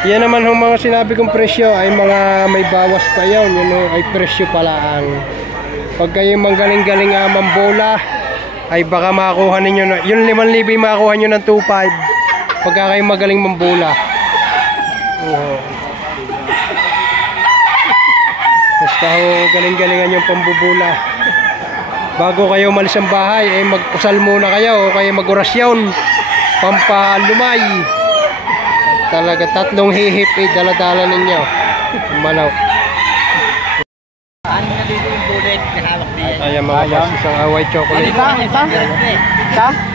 Yan naman yung mga sinabi kong presyo ay mga may bawas pa yun. Yun ay presyo pala ang pag kayo manggaling-galing mambola ay baka makakuha ninyo na, yung 5,000 makakuha nyo ng 2,500 pagka kayo magaling mambola. Basta ho galing-galingan yung pambubula. Bago kayo umalis ang bahay ay mag-usal muna kayo o kayo mag-orasyon pampalumay. Talaga 3 hihip dala-dala ninyo manaw. Ano na dito yung bullet na hawak niya? Ayan mga boss, isang away chocolate. Isa?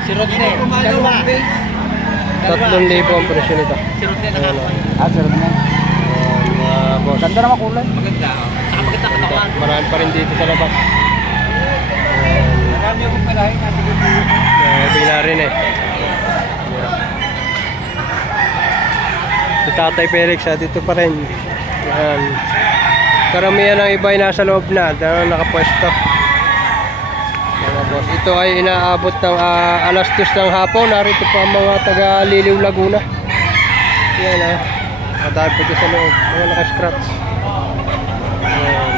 Sirotne. Dalawa. 3,000 ang presyo nito. Sirotne na hawak. Sirotne. Mga boss. Ganda naman kulay. Maganda. Saka maganda katawan. Marami pa rin dito sa labas. Marami akong palahin natin dito. Bigla rin eh. Si Tatay Felix dito pa rin. Yan. Karamihan ng iba ay nasa loob na nakapwesto. Mga boss, ito ay inaabot ng alas 2 ng hapon. Narito pa ang mga taga Liliw, Laguna. Yan Matawag po sa loob. Mga naka-scratch. Yan.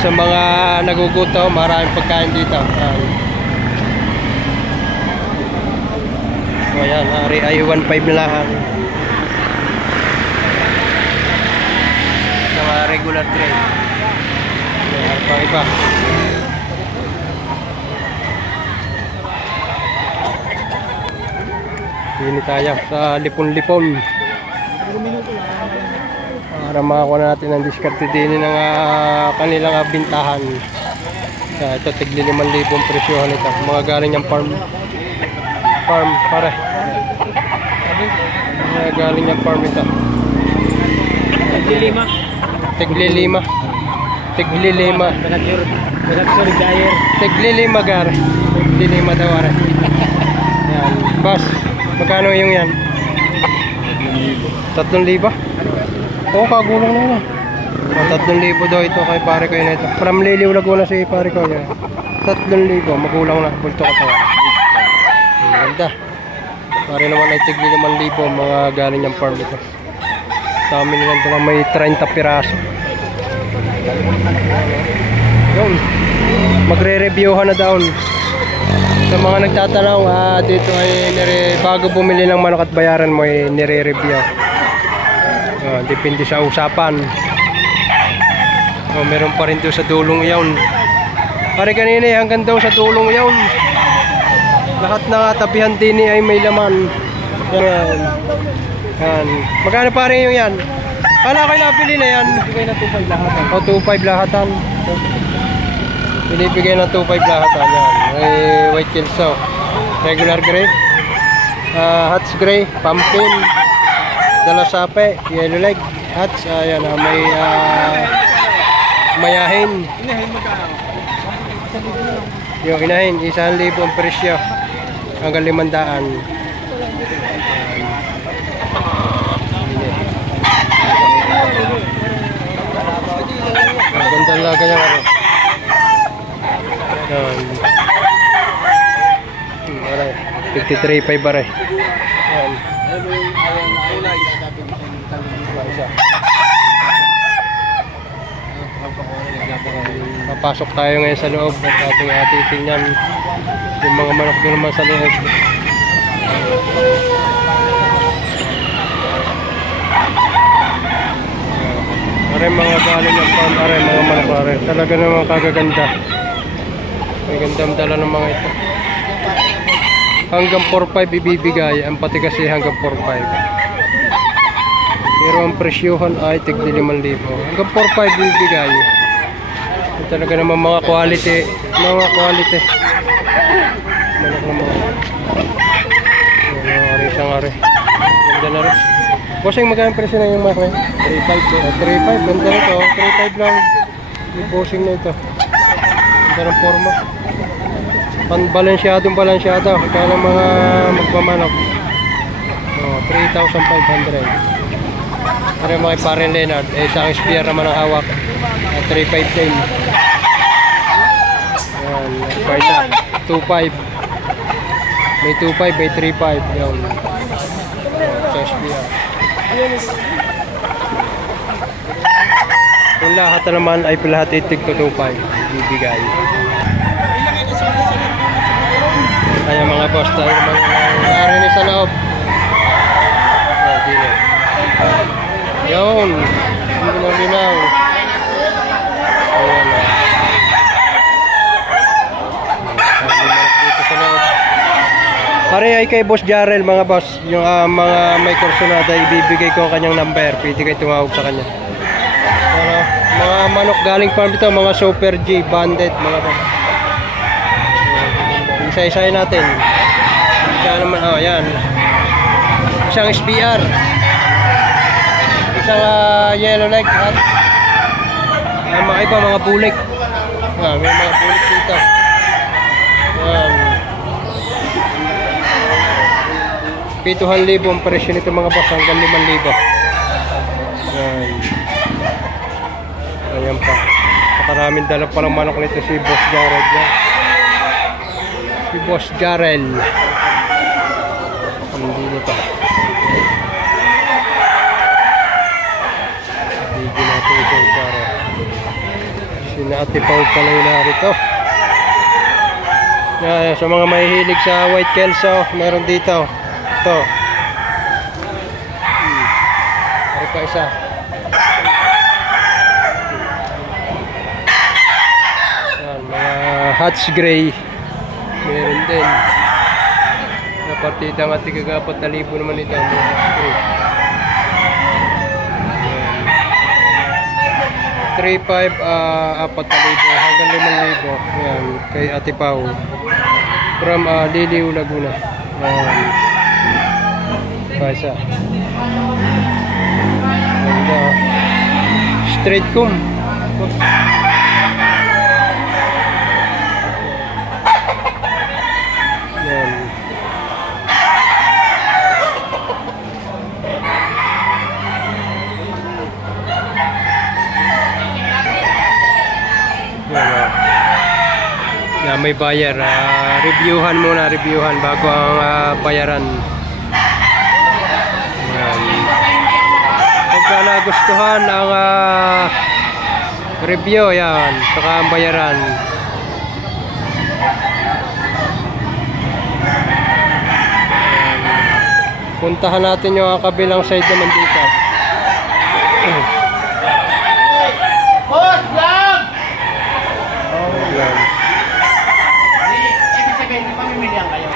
Sa mga naguguto, maraming pagkain dito. Ayan, ari ay 1,500 na lang. Sa mga regular trade. Ayan, pang iba. Pili tayo sa lipon-lipon. Para makakuha natin ang diskarte din ng kanilang bintahan. Ito, tigli 5,000 presyohan ito. Mga galing yung farm pare. Mga galing yung farm ito. Tigli 5. Tigli 5 gar. Tigli 5 daw are. Yan. Boss, magkano yung yan? 3,000? Oo, kagulong na yun. 3,000 daw ito kay pare ko yun ito. From Liliw, Laguna si pare ko yun. 3,000, magulang na. Bulto katawan. Ganda. Pare naman ay tigli 5,000 mga galing yung farm ito. Sa amin nilang ito may 30 piraso. Yun. Magre-reviewhan na daw. Sa mga nagtatanong, dito ay bago bumili ng manok at bayaran mo ay nire-review. Depende sa usapan. Meron pa rin doon sa dulong yawn. Pare kanina hanggang daw sa dulong yawn. Lahat ng tabihan din ay may laman. Yan. Yan. Magkano pare yung yan? Kala ko nabili na yan. Binibigay na 2,500 lahatan. O 2,500 lahatan. Binibigay na 2,500 lahatan. Yan. May white kilso. Regular gray. Hats gray. Pumpkin. Dalasape. Yellow leg. Hats. Ayan. May mayahin. Yung inahin. 1,000 ang presyo. Hanggang 500. Ganda lang kanya nga rin. Aray, 53.5 aray. Ayan. Papasok tayo ngayon sa loob at ating titingnan yung mga manok doon naman sa loob. Aray mga galing ng farm, aray mga manok aray. Talaga naman kagaganda. May gandang dala ng mga ito. Hanggang 4,500 ibibigay. Ang pati kasi hanggang 4,500. Pero ang presyohan ay tigli 5,000. Hanggang 4,500 ibibigay. Talaga naman mga quality. Mga quality. Manok na mga. Mga aray isang aray. Ganda na rin. Bossing, magkano presyo na yung mga kaya? 3,500. 3,500. Ganda na ito. 3,500 lang. Yung bossing na ito. Ganda ng forma. Balansyado. Kaya ng mga magmamanok. 3,500. Pero mga pare Leonard. Isang spear naman ang hawak. 3,500 din. Ayan. Paita. 2,500. May 2.5, may 3.5. Yun. Sa SPR. Yung lahat na naman ay lahat itig to 2.5. Bibigay. Ayan mga boss, tayo naman narinig sa loob. Dito. Yun. Linaw. Ayan. Dito sa loob. Pare ay kay Boss Jarrell mga boss. Yung mga may kursunada, ibibigay ko ang kanyang number. Pwede kayo tumawag sa kanya. Mga manok galing farm dito, mga Super G, banded mga boss. Isa-isahin natin. Isa naman, yan. Isang SPR. Isang yellow leg at mga iba, mga bulik. May mga bulik dito. Yan. 7,000 ang presyo nito mga boss, hanggang 5,000. Yan. Ayan pa. Maraming dala palang manok nito si Boss Jarrell. Yan. Si Boss Jarrell. Hindi nito. Hindi natin ito isara. Sinatipaw pala yung narito. Sa mga mahihilig sa white kelso, meron dito. Ito. Ari pa isa. Yan, mga Hutch Gray. Meron din. Na partida nga tiga 4,000 naman ito. Mga Hutch Gray. 3,500, 4,000 hanggang 5,000. Yan, kay Ate Pau. From Liliw, Laguna. Yan. Kaysa. Straight comb. Yan. Yan, may buyer. Reviewhan muna, reviewhan bago ang bayaran. Yan. Pagka nagustuhan ang review, yan, saka ang bayaran. Puntahan natin yung kabilang side naman dito. Boss, vlog! Yan. Ibig sabihin, di pamimilihan kayo.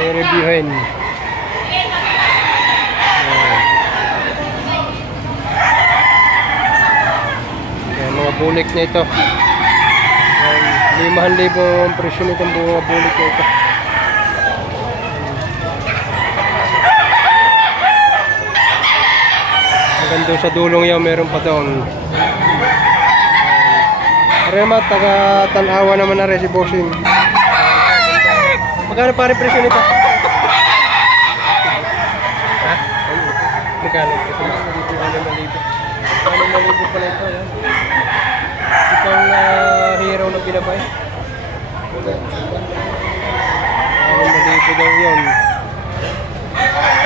I-reviewin. Yan, mga bulik na ito. 5,000 ang presyo nitong mga bulik na ito. Hanggang doon sa dulong yan, meron pa doon. Rema, taga Tanawa naman na rin si Bossing. Magkano pa rin presyo nito? Ha? Magkano? Ito na, dito 5,000. 5,000 pala ito. Yan. Isang hero na binabay. 5,000 daw yun.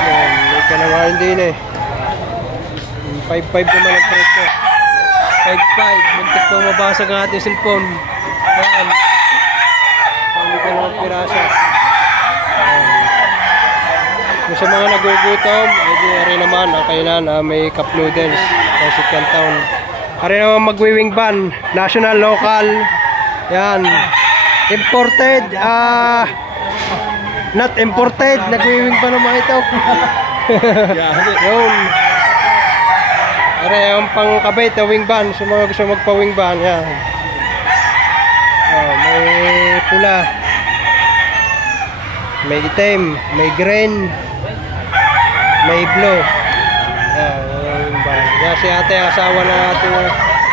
Yan, may kalawain din eh. 5,500 naman ang presyo. 5,500. Muntik pa mabasag ang ating cellphone. Yan. Hindi ka naman pirasa. Kung sa mga nagugutom, rin naman ang kailan may cup noodles sa Sikan Town. Ari naman magwiwing ban, national, local. Yan. Imported, not imported, nagwiwing ban naman ito. Yun. Ari ang pangkabay, wing ban, sa mga gusto magpa-wing ban. Yan. May pula, may itim, may green, may blue. Yan si ate, asawa na ating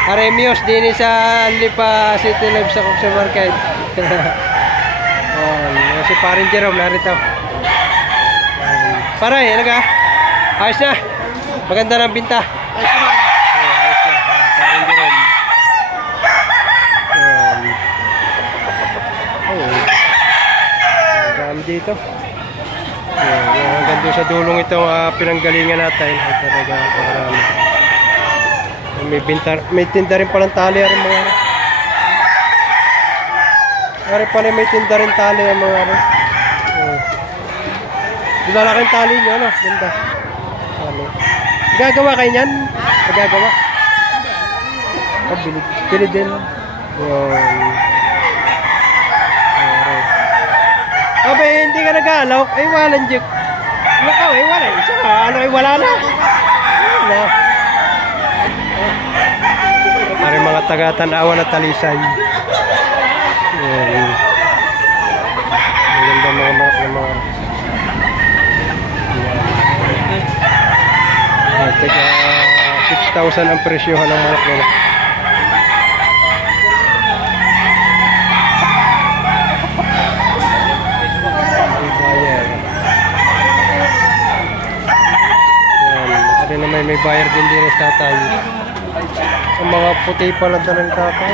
Aremios din sa Lipa City Live sa Coxer Market. Yan si Parin Jerome narito. Paray, ano ka? Ayos na. Maganda ng binta. Ayos na. Parin Jerome. dito. Yan, hanggang doon sa dulong itong pinanggalingan natin. Ay talaga marami. May tinda rin palang tali rin mga ano. Ari pala may tinda rin tali ang mga ano. Lalaki yung tali nyo, ano? Ganda. Tali. Gagawa kayo niyan? Gagawa? Bili din. Yun. Abe, hindi ka nag-alaw. Ay, walang jik. Nakaw, ay wala. Isa ka, ano, ay wala na. Wala. Ari mga taga-tanawa na talisay. Yun. Maganda mga taga 6,000 ang presyohan ng manok nila. Yan, na may buyer din din sa tatay. Ang mga puti pala ng tatay.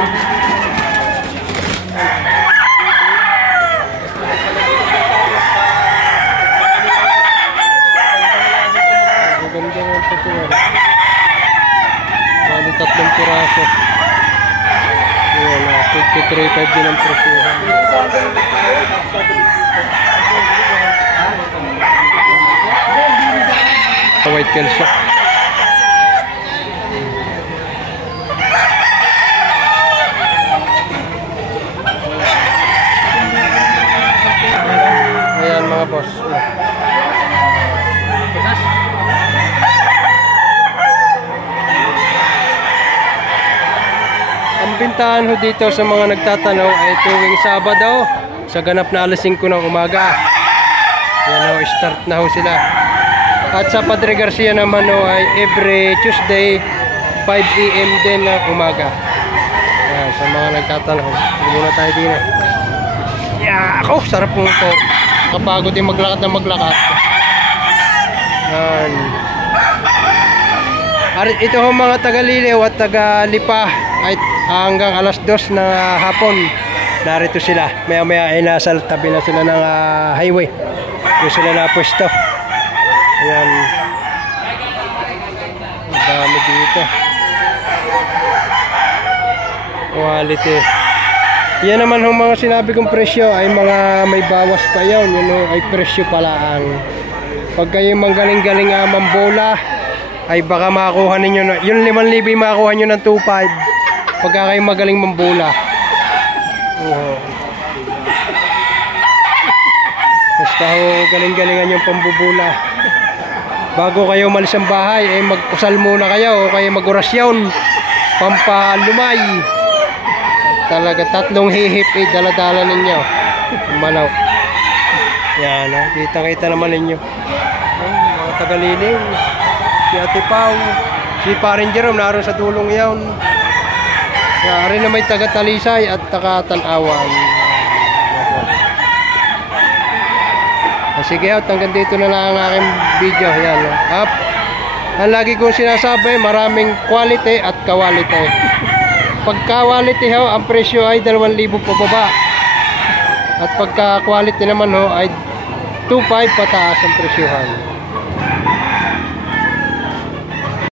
Maganda ng puti. Bali 3 piraso. Yan, 53.5 din ang presyohan. White Kelso. Ayan mga boss. Ang bintahan ho dito sa mga nagtatanaw ay tuwing Sabado sa ganap na alas 5 ng umaga. Yan ho, start na ho sila. At sa Padre Garcia naman ho, ay every Tuesday 5 AM din ng umaga. Yan, sa mga nagtatanaw. Hindi muna tayo din. Yeah, ako, sarap mo ito. Kapagod yung maglakad na maglakad. Yan. Ito ho mga taga-Liliw at taga-Lipa ay hanggang alas 2 ng hapon. Narito sila. Maya-maya ay nasa tabi na sila ng highway. Doon sila na pwesto. Ayan. Ang dami dito. Quality. Yan naman yung mga sinabi kong presyo ay mga may bawas pa yun. Yun ay presyo pala ang. Pag kayo manggaling-galing mambola ay baka makakuha ninyo. Yung 5,000 makakuha nyo ng 2,500. Pagka kayo magaling mambola. Basta ho galing-galingan yung pambubula. Bago kayo umalis ang bahay, eh magkusal muna kayo o kayo mag-orasyon, pampalumay. Talaga 3 hihip eh, dala-dala ninyo. Manaw. Yan, kita-kita naman ninyo. Mga taga-Liliw, si Ate Pau, si Parin Jerome, naroon sa dulong yawn. Rin na may taga-Talisay at taga-Tanawan. Sige, hanggang dito na lang ang aking video. Yan, up. Ang lagi kong sinasabi, maraming quality at quality. Pagka quality ho, ang presyo ay 2,000 pababa. At pagka quality naman ho, ay 2,500 pataas ang presyohan.